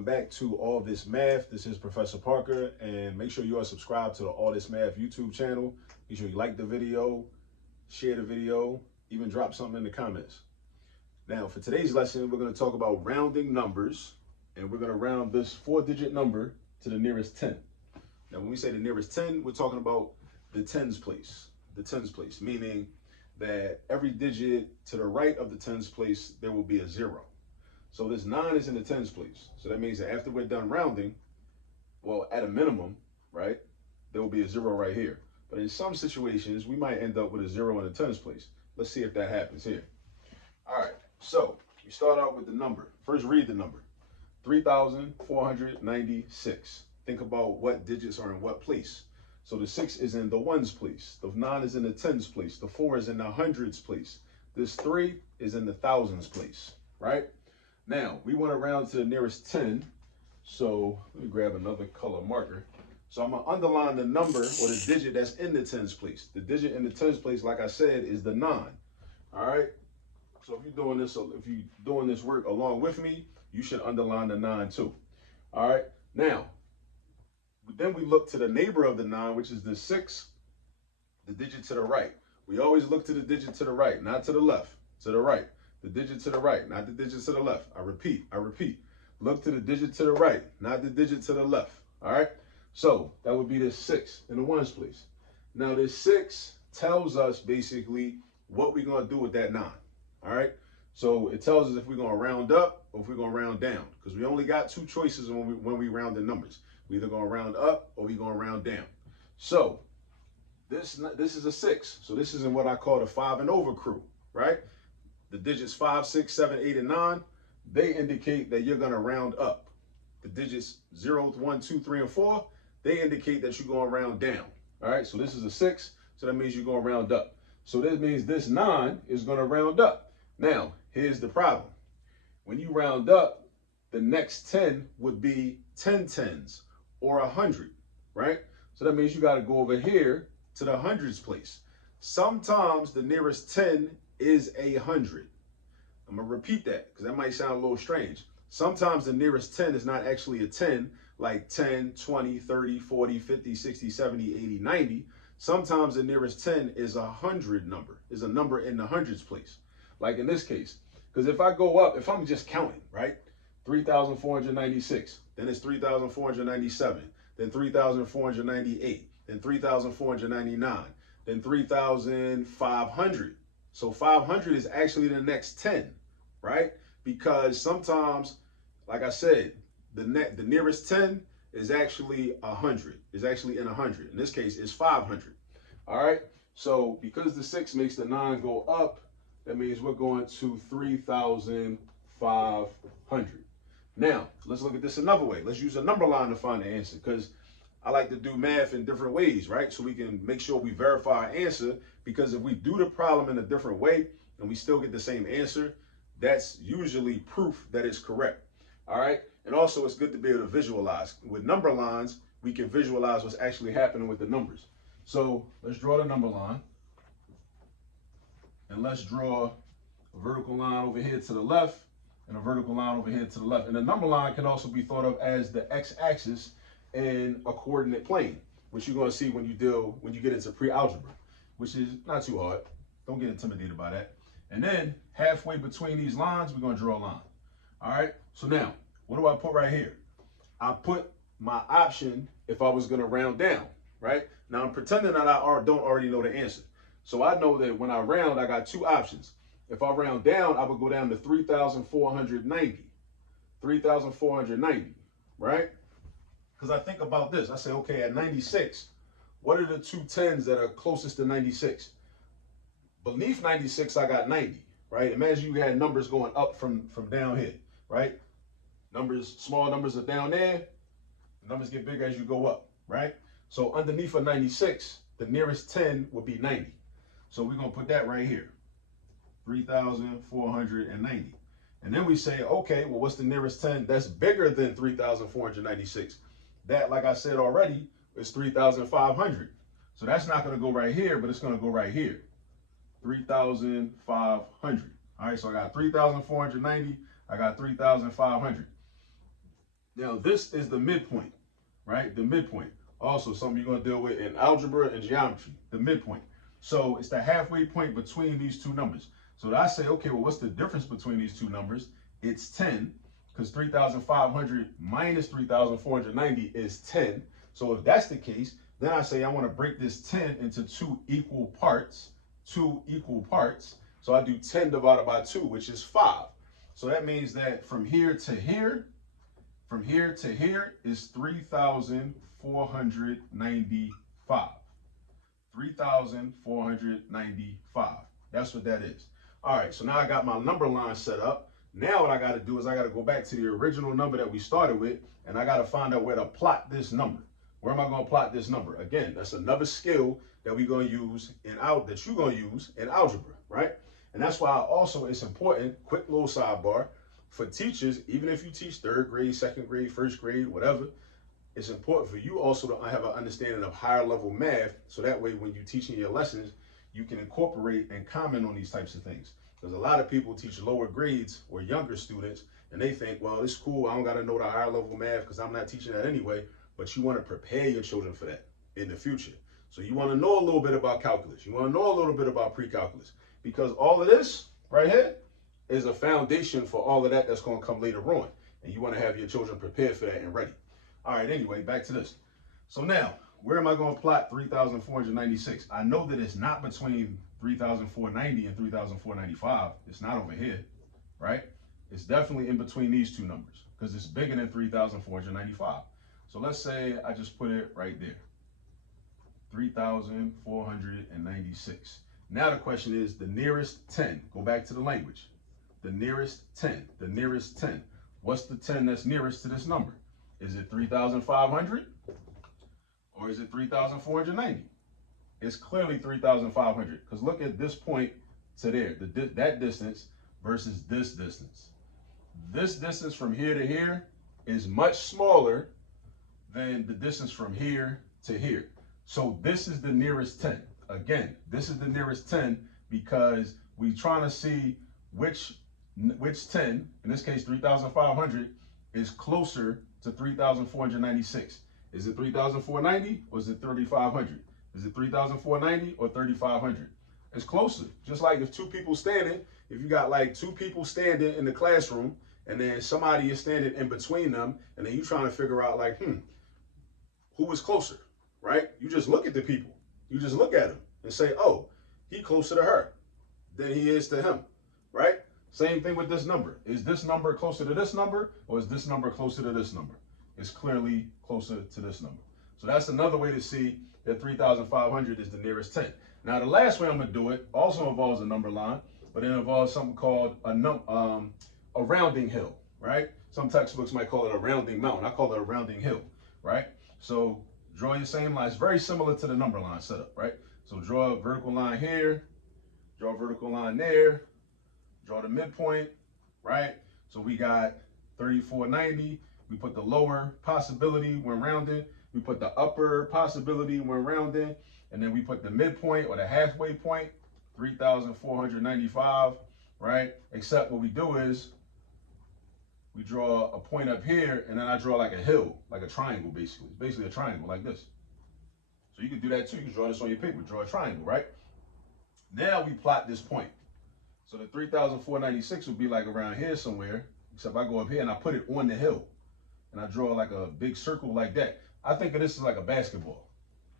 welcome back to All This Math. This is Professor Parker, and make sure you are subscribed to the All This Math YouTube channel. Make sure you like the video, share the video, even drop something in the comments. Now, for today's lesson, we're going to talk about rounding numbers, and we're going to round this 4-digit number to the nearest 10. Now, when we say the nearest 10, we're talking about the tens place. The tens place, meaning that every digit to the right of the tens place, there will be a 0. So this 9 is in the tens place. So that means that after we're done rounding, well, at a minimum, right, there will be a 0 right here. But in some situations, we might end up with a 0 in the tens place. Let's see if that happens here. All right, so we start out with the number. First, read the number. 3,496. Think about what digits are in what place. So the 6 is in the ones place. The 9 is in the tens place. The 4 is in the hundreds place. This 3 is in the thousands place, right? Now, we want to round to the nearest 10. So let me grab another color marker. So I'm going to underline the number or the digit that's in the tens place. The digit in the tens place, like I said, is the 9. All right? So if you're doing this work along with me, you should underline the 9 too. All right? Now, then we look to the neighbor of the 9, which is the 6, the digit to the right. We always look to the digit to the right, not to the left, to the right. The digit to the right, not the digit to the left. I repeat. Look to the digit to the right, not the digit to the left. All right? So that would be this 6 in the ones place. Now this 6 tells us basically what we're going to do with that 9. All right? So it tells us if we're going to round up or if we're going to round down, because we only got 2 choices when we round the numbers. We're either going to round up or we're going to round down. So this is a 6. So this is in what I call the 5 and over crew, right? The digits 5, 6, 7, 8, and 9, they indicate that you're going to round up. The digits 0, 1, 2, 3, and 4, they indicate that you're going to round down. All right, so this is a 6, so that means you're going to round up. So this means this 9 is going to round up. Now, here's the problem. When you round up, the next 10 would be 10 tens or 100, right? So that means you got to go over here to the hundreds place. Sometimes the nearest 10 is 100. I'm going to repeat that because that might sound a little strange. Sometimes the nearest 10 is not actually a 10, like 10, 20, 30, 40, 50, 60, 70, 80, 90. Sometimes the nearest 10 is a 100 number, is a number in the hundreds place. Like in this case, because if I go up, if I'm just counting, right? 3,496, then it's 3,497, then 3,498, then 3,499, then 3,500. So 500 is actually the next 10, right? Because sometimes, like I said, the nearest 10 is actually 100, is actually in 100. In this case, it's 500. All right? So because the 6 makes the 9 go up, that means we're going to 3,500. Now, let's look at this another way. Let's use a number line to find the answer, because I like to do math in different ways, right? So we can make sure we verify our answer, because if we do the problem in a different way and we still get the same answer, that's usually proof that it's correct. All right? And also it's good to be able to visualize. With number lines, we can visualize what's actually happening with the numbers. So let's draw the number line. And let's draw a vertical line over here to the left and a vertical line over here to the left. And the number line can also be thought of as the x-axis in a coordinate plane, which you're going to see when you get into pre-algebra, which is not too hard. Don't get intimidated by that. And then halfway between these lines, we're going to draw a line. All right. So now, what do I put right here? I put my option if I was going to round down, right? Now I'm pretending that I don't already know the answer. So I know that when I round, I got 2 options. If I round down, I would go down to 3,490. 3,490, right? Because I think about this. I say, okay, at 96, what are the 2 tens that are closest to 96? Beneath 96, I got 90, right? Imagine you had numbers going up from down here, right? Small numbers are down there. Numbers get bigger as you go up, right? So underneath of 96, the nearest 10 would be 90. So we're going to put that right here, 3,490. And then we say, okay, well, what's the nearest 10 that's bigger than 3,496? That, like I said already, is 3,500. So that's not going to go right here, but it's going to go right here, 3,500. All right, so I got 3,490. I got 3,500. Now, this is the midpoint, right? The midpoint. Also, something you're going to deal with in algebra and geometry, the midpoint. So it's the halfway point between these two numbers. So I say, okay, well, what's the difference between these two numbers? It's 10, because 3,500 minus 3,490 is 10. So if that's the case, then I say I want to break this 10 into two equal parts. So I do 10 divided by 2, which is 5. So that means that from here to here is 3,495. 3,495. That's what that is. All right, so now I got my number line set up. Now what I got to do is I got to go back to the original number that we started with, and I got to find out where to plot this number. Where am I going to plot this number? Again, that's another skill that we're going to use that you're going to use in algebra, right? And that's why also it's important, quick little sidebar, for teachers, even if you teach 3rd grade, 2nd grade, 1st grade, whatever, it's important for you also to have an understanding of higher level math, so that way when you're teaching your lessons, you can incorporate and comment on these types of things. Because a lot of people teach lower grades or younger students, and they think, well, it's cool, I don't got to know the higher level math because I'm not teaching that anyway, but you want to prepare your children for that in the future. So you want to know a little bit about calculus. You want to know a little bit about pre-calculus, because all of this right here is a foundation for all of that that's going to come later on. And you want to have your children prepared for that and ready. All right, anyway, back to this. So now, where am I going to plot 3,496? I know that it's not between 3,490 and 3,495. It's not over here, right? It's definitely in between these two numbers because it's bigger than 3,495. So let's say I just put it right there. 3,496. Now the question is the nearest 10. Go back to the language. The nearest 10. The nearest 10. What's the 10 that's nearest to this number? Is it 3,500 or is it 3,490? It's clearly 3,500 because look at this point to there, that distance versus this distance. This distance from here to here is much smaller than the distance from here to here. So this is the nearest 10. Again, this is the nearest 10 because we're trying to see which 10, in this case 3,500, is closer to 3,496. Is it 3,490 or is it 3,500? Is it 3,490 or 3,500? It's closer. Just like if two people standing, if you got like two people standing in the classroom and then somebody is standing in between them and then you trying to figure out like, who is closer, right? You just look at the people. You just look at them and say, oh, he closer to her than he is to him, right? Same thing with this number. Is this number closer to this number or is this number closer to this number? It's clearly closer to this number. So that's another way to see that 3,500 is the nearest 10. Now the last way I'm gonna do it also involves a number line, but it involves something called a rounding hill, right? Some textbooks might call it a rounding mountain. I call it a rounding hill, right? So draw your same line. It's very similar to the number line setup, right? So draw a vertical line here, draw a vertical line there, draw the midpoint, right? So we got 3,490. We put the lower possibility when rounding. We put the upper possibility when rounding. And then we put the midpoint or the halfway point, 3,495, right? Except what we do is we draw a point up here and then I draw like a hill, like a triangle basically. It's basically a triangle like this. So you can do that too. You can draw this on your paper, draw a triangle, right? Now we plot this point. So the 3,496 would be like around here somewhere, except I go up here and I put it on the hill. And I draw like a big circle like that. I think of this as like a basketball,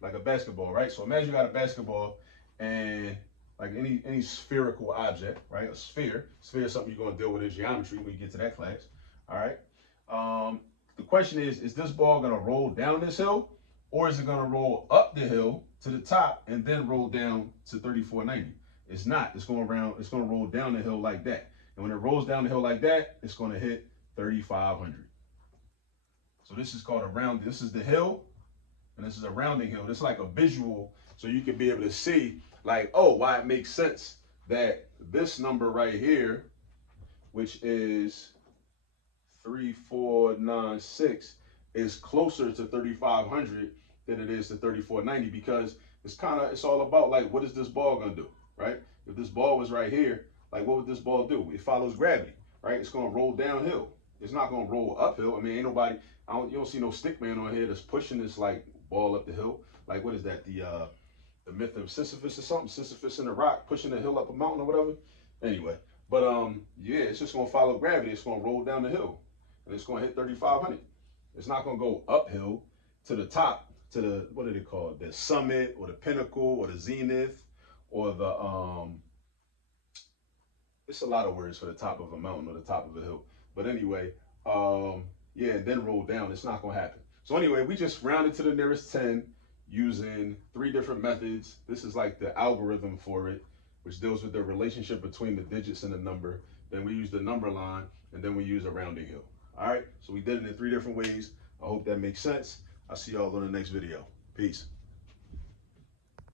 right? So imagine you got a basketball and like any spherical object, right? A sphere. Sphere is something you're going to deal with in geometry when you get to that class, all right? The question is this ball going to roll down this hill or is it going to roll up the hill to the top and then roll down to 3,490? It's not. It's going to roll down the hill like that. And when it rolls down the hill like that, it's going to hit 3,500. So this is called a round. This is the hill, and this is a rounding hill. This is like a visual, so you can be able to see, like, oh, why it makes sense that this number right here, which is 3,496, is closer to 3,500 than it is to 3,490 because it's all about like, what is this ball gonna do, right? If this ball was right here, like, what would this ball do? It follows gravity, right? It's gonna roll downhill. it's not gonna roll uphill. I mean, ain't nobody, you don't see no stick man on here that's pushing this like ball up the hill. Like, what is that? The myth of Sisyphus or something? Sisyphus in the rock pushing the hill up a mountain or whatever. Anyway, but yeah, it's just gonna follow gravity. It's gonna roll down the hill, and it's gonna hit 3,500. It's not gonna go uphill to the top, to the, what are they called? The summit or the pinnacle or the zenith or the it's a lot of words for the top of a mountain or the top of a hill. But anyway, yeah, and then roll down. It's not gonna happen. So anyway, we just rounded to the nearest 10 using 3 different methods. This is like the algorithm for it, which deals with the relationship between the digits and the number. Then we use the number line, and then we use a rounding hill. All right, so we did it in 3 different ways. I hope that makes sense. I'll see y'all on the next video. Peace.